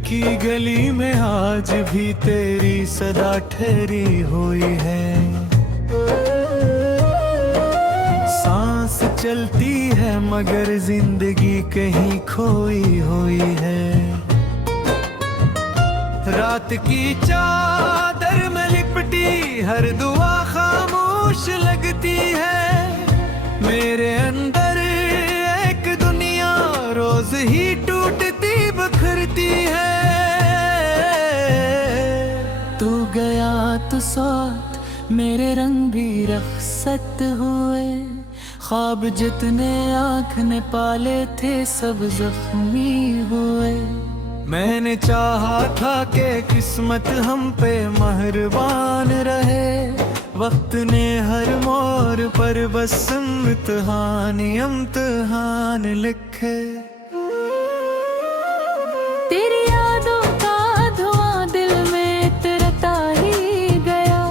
की गली में आज भी तेरी सदा ठहरी हुई है। सांस चलती है मगर जिंदगी कहीं खोई हुई है। रात की चादर में लिपटी हर दुआ खामोश लगती है। मेरे अंदर एक दुनिया रोज ही टूटती बिखरती है। तू गया तो साथ मेरे रंग भी रखसत हुए। ख्वाब जितने आँख ने पाले थे सब जख्मी हुए। मैंने चाहा था कि किस्मत हम पे मेहरबान रहे। वक्त ने हर मोड़ पर बस इम्तिहान इम्तिहान लिखे। तेरी यादों का धुआं दिल में तिरता ही गया।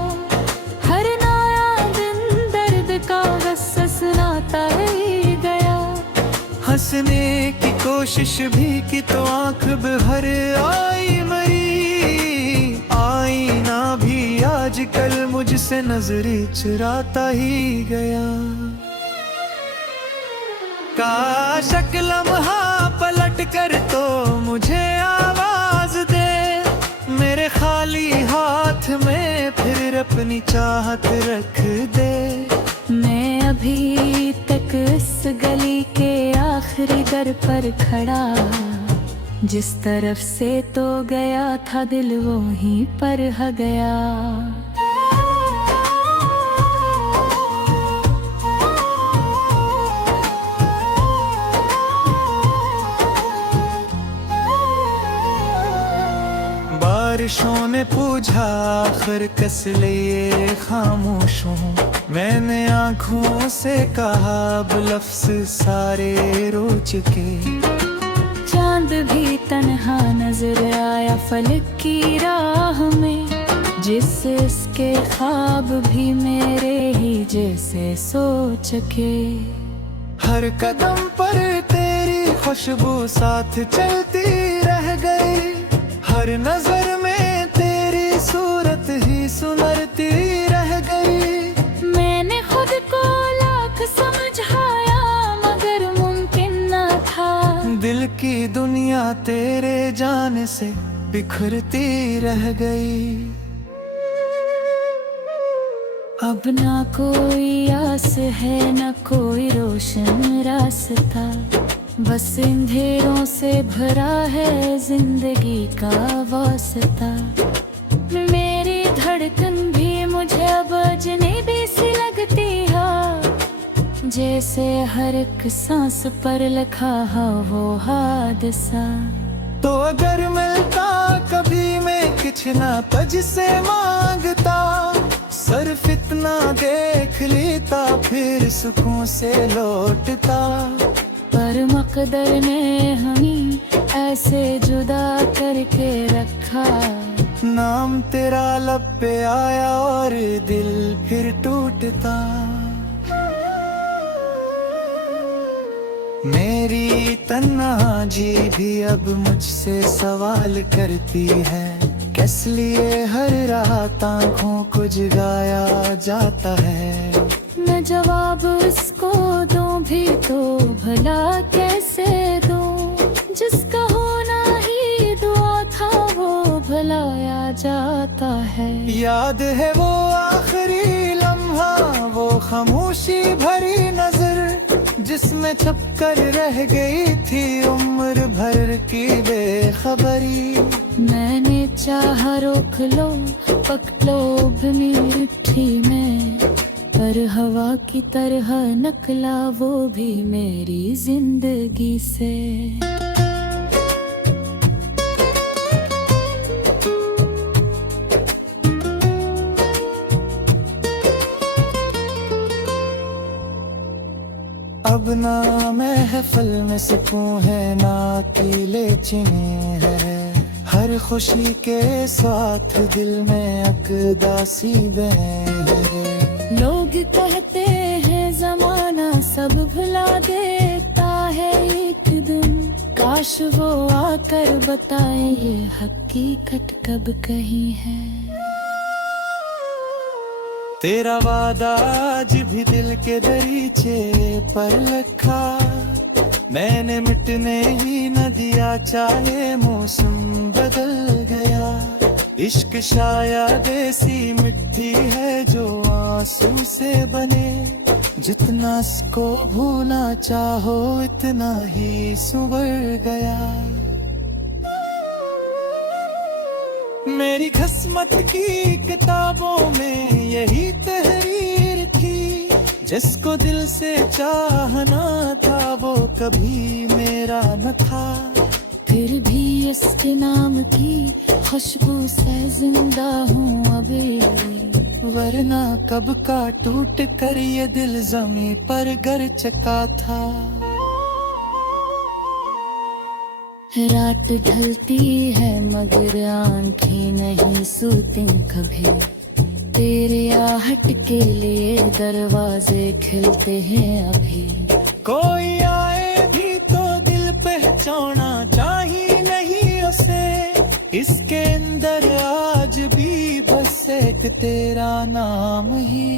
हर नया दिन दर्द का सनसनाता ही गया। हंसने की कोशिश भी की तो आंख भर आई मरी। आईना भी आजकल मुझसे नजरें चुराता ही गया। काश एक लम्हा पलट कर तो मुझे आवाज दे। मेरे खाली हाथ में फिर अपनी चाहत रख दे। मैं अभी तक इस गली के आखिरी दर पर खड़ा। जिस तरफ से तो गया था दिल वहीं पर है गया। बारिशों ने पूछा आखिर किस लिए खामोश हूँ। मैंने आँखों से कहा अब लफ्ज़ सारे रो चुके। चांद भी तन्हा नजर आया फलक की राह में। जिसके ख्वाब भी मेरे ही जैसे सोच के। हर कदम पर तेरी खुशबू साथ चलती रह गई। हर नजर में तेरी सूरत ही सुनरती रह गई। मैंने खुद को लाख समझाया मगर मुमकिन न था। दिल की दुनिया तेरे जाने से बिखरती रह गई। अब ना कोई आस है न कोई रोशन रास्ता। बस अंधेरों से भरा है जिंदगी का वास्ता। मेरी धड़कन भी मुझे अब अजनबी सी लगती है। जैसे हर एक सांस पर लिखा है वो हादसा। तो अगर मिलता कभी मैं कुछ ना तुझसे मांगता। सिर्फ इतना देख लेता फिर सुकून से लौटता। पर मकदर ने हमें ऐसे जुदा करके रखा। नाम तेरा लब पे आया और दिल फिर टूटता। मेरी तन्हाई भी अब मुझसे सवाल करती है। किस लिए हर रात आँखों को जगाया जाता है। मैं जवाब इसको दूं भी तो भला कैसे दूं। जिसका होना ही दुआ था वो भुलाया जाता है। याद है वो आखिरी लम्हा वो खामोशी भरी नजर। जिसमें छपकर रह गई थी उम्र भर की बेखबरी। मैंने चाहा रोक लो पकड़ लो अपनी मिट्टी में। पर हवा की तरह नकला वो भी मेरी जिंदगी से। अब ना महफिल में सुकून है ना अकेले चिने है। हर खुशी के साथ दिल में अकदासी बहे। लोग कहते हैं जमाना सब भुला देता है एक दिन। काश काश वो आकर बताए ये हकीकत कब कही है। तेरा वादा आज भी दिल के दरीचे पर लिखा, मैंने मिटने ही न दिया चाहे मौसम बदल गया। इश्क शायद ऐसी मिट्टी है जो आंसू से बने, जितना इसको भूलना चाहो इतना ही सुवर गया। मेरी किस्मत की किताबों में यही तहरीर थी, जिसको दिल से चाहना था वो कभी मेरा न था। फिर भी इसके नाम की खुशबू से जिंदा हूँ अभी, वरना कब का टूट कर ये दिल ज़मीं पर गिर चुका था। रात ढलती है मगर आंखें नहीं सोती कभी, तेरे आहट के लिए दरवाजे खिलते हैं अभी। कोई आए भी तो दिल पहचाना चाहिए नहीं उसे, इसके अंदर आज भी बस एक तेरा नाम ही।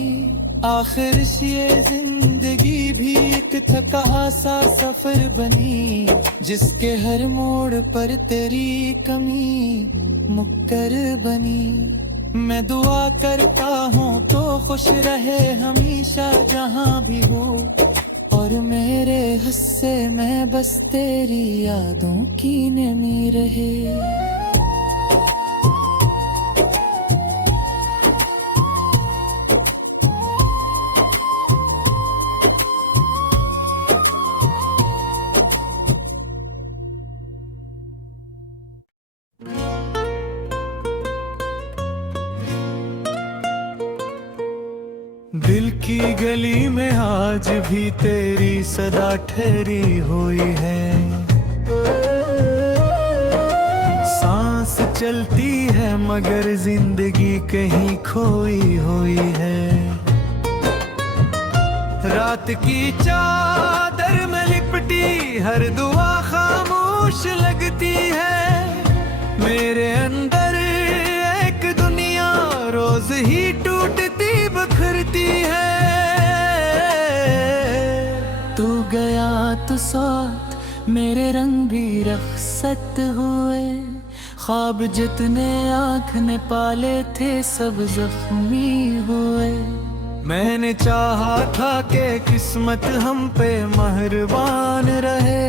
आखिर ये जिंदगी भी एक थका सा सफर बनी, जिसके हर मोड़ पर तेरी कमी मुक्कर बनी। मैं दुआ करता हूँ तो खुश रहे हमेशा जहाँ भी हो, और मेरे हिस्से में बस तेरी यादों की नमी रहे। दिल की गली में आज भी तेरी सदा ठहरी हुई है, सांस चलती है मगर जिंदगी कहीं खोई हुई है। रात की चादर में लिपटी हर दुआ खामोश लगती है, मेरे अंदर एक दुनिया रोज ही टूटती बिखरती है। तू गया तो साथ मेरे रंग भी रखसत हुए, ख्वाब जितने आँख ने पाले थे सब जख्मी हुए। मैंने चाहा था कि किस्मत हम पे मेहरबान रहे,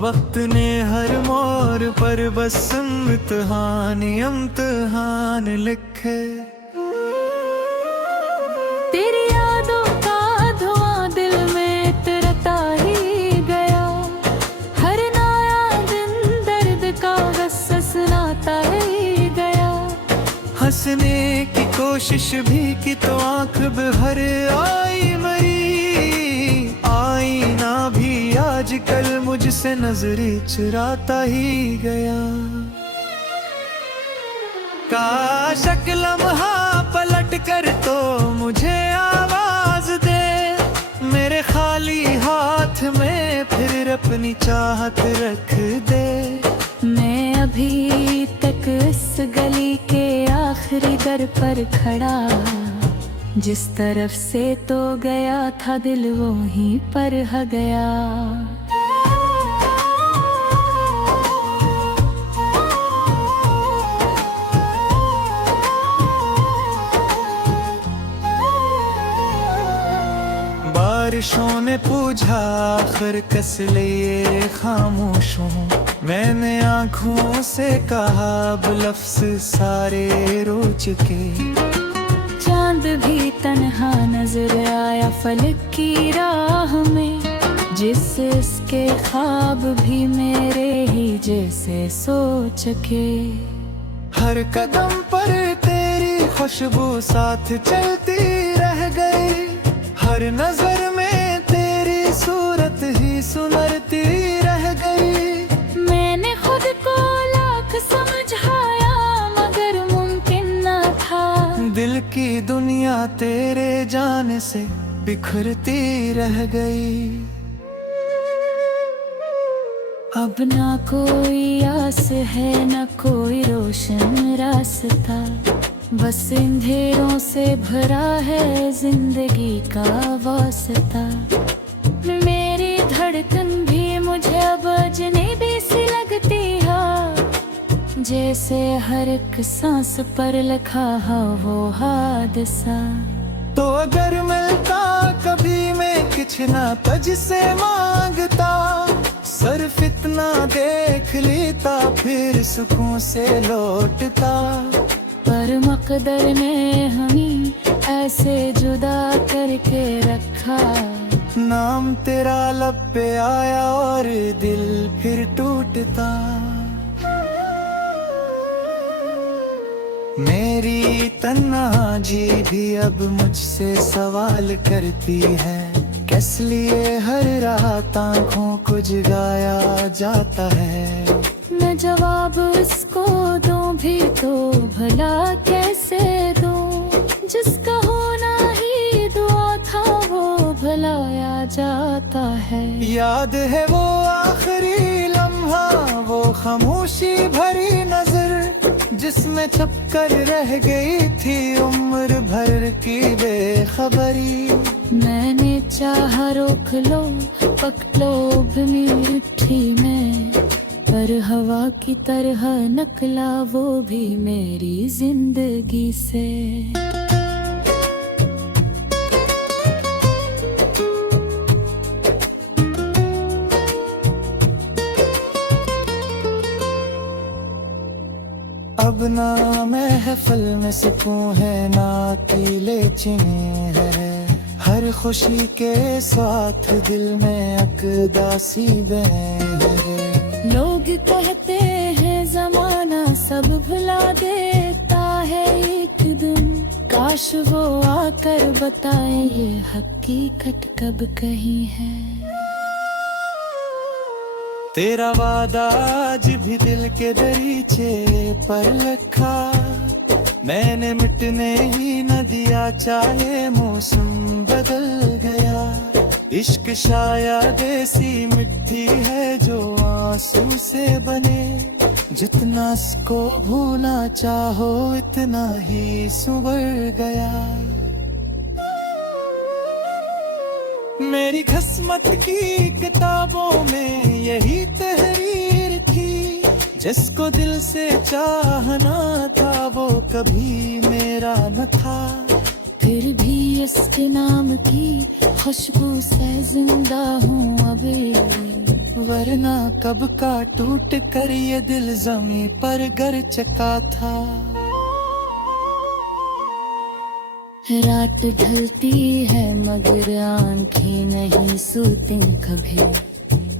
वक्त ने हर मोड़ पर बस इम्तिहान इम्तिहान लिखे। तेरी यादों का धुआं दिल में उतरता ही गया, हर नया दिन दर्द का बस सुनाता ही गया। हंसने की कोशिश भी की तो आंख भर आई मरी, आईना भी आजकल मुझसे नजरें चुराता ही गया। काश एक लम्हा पलट कर तो मुझे आवाज दे, मेरे खाली हाथ में फिर अपनी चाहत रख दे। मैं अभी तक इस गली के आखिरी दर पर खड़ा, जिस तरफ से तो गया था दिल वहीं पर है गया। बारिशों ने पूछा आखिर कस लिए खामोश हूँ, मैंने आँखों से कहा अब लफ्ज़ सारे रो चुके। चांद भी तन्हा नजर आया फलक की राह में, जिसके ख्वाब भी मेरे ही जैसे सोच के। हर कदम पर तेरी खुशबू साथ चलती रह गई, हर नजर में तेरी सूरत ही सुनरती रह गई। मैंने खुद को लाख समझाया मगर मुमकिन न था, दिल की दुनिया तेरे जाने से बिखरती रह गई। अब ना कोई आस है न कोई रोशन रास्ता, बस अंधेरों से भरा है जिंदगी का वास्ता। मेरी धड़कन भी मुझे अब अजनबी सी लगती है, जैसे हर एक सांस पर लिखा है वो हादसा। तो अगर मिलता कभी मैं कुछ ना तुझसे मांगता, सिर्फ इतना देख लेता फिर सुकून से लौटता। पर मकदर ने हमें ऐसे जुदा करके रखा, नाम तेरा लब पे आया और दिल फिर टूटता। मेरी तन्हाई भी अब मुझसे सवाल करती है, किस लिए हर रात आँखों को जगाया जाता है। मैं जवाब उसको दूं भी तो भला कैसे दूं, जिसका होना ही दुआ था वो भुलाया जाता है। याद है वो आखिरी लम्हा, वो खामोशी भरी नजर, जिसमें छपकर रह गई थी उम्र भर की बेखबरी। मैंने चाहा रोक लो पकड़ो अपनी मिट्टी में, पर हवा की तरह निकला वो भी मेरी जिंदगी से। अब ना महफिल में सुकून है ना अकेले चिन्ह है, हर खुशी के साथ दिल में अकदासी बहन है। लोग कहते हैं जमाना सब भुला देता है एक दिन, काश वो आकर बताए ये हकीकत कब कही है। तेरा वादा आज भी दिल के दरीचे पर रखा, मैंने मिटने ही न दिया चाहे मौसम बदल गया। इश्क शायद ऐसी मिट्टी है जो आंसू से बने, जितना इसको भूलना चाहो इतना ही सुबर गया। मेरी किस्मत की किताबों में यही तहरीर थी, जिसको दिल से चाहना था वो कभी मेरा न था। फिर भी इसके नाम की खुशबू से जिंदा हूँ अभी, वरना कब का टूट कर ये दिल ज़मीं पर गिर चुका था। रात ढलती है मगर आंखें नहीं सोती कभी,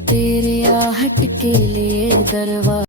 तेरे आहट के लिए दरवाजा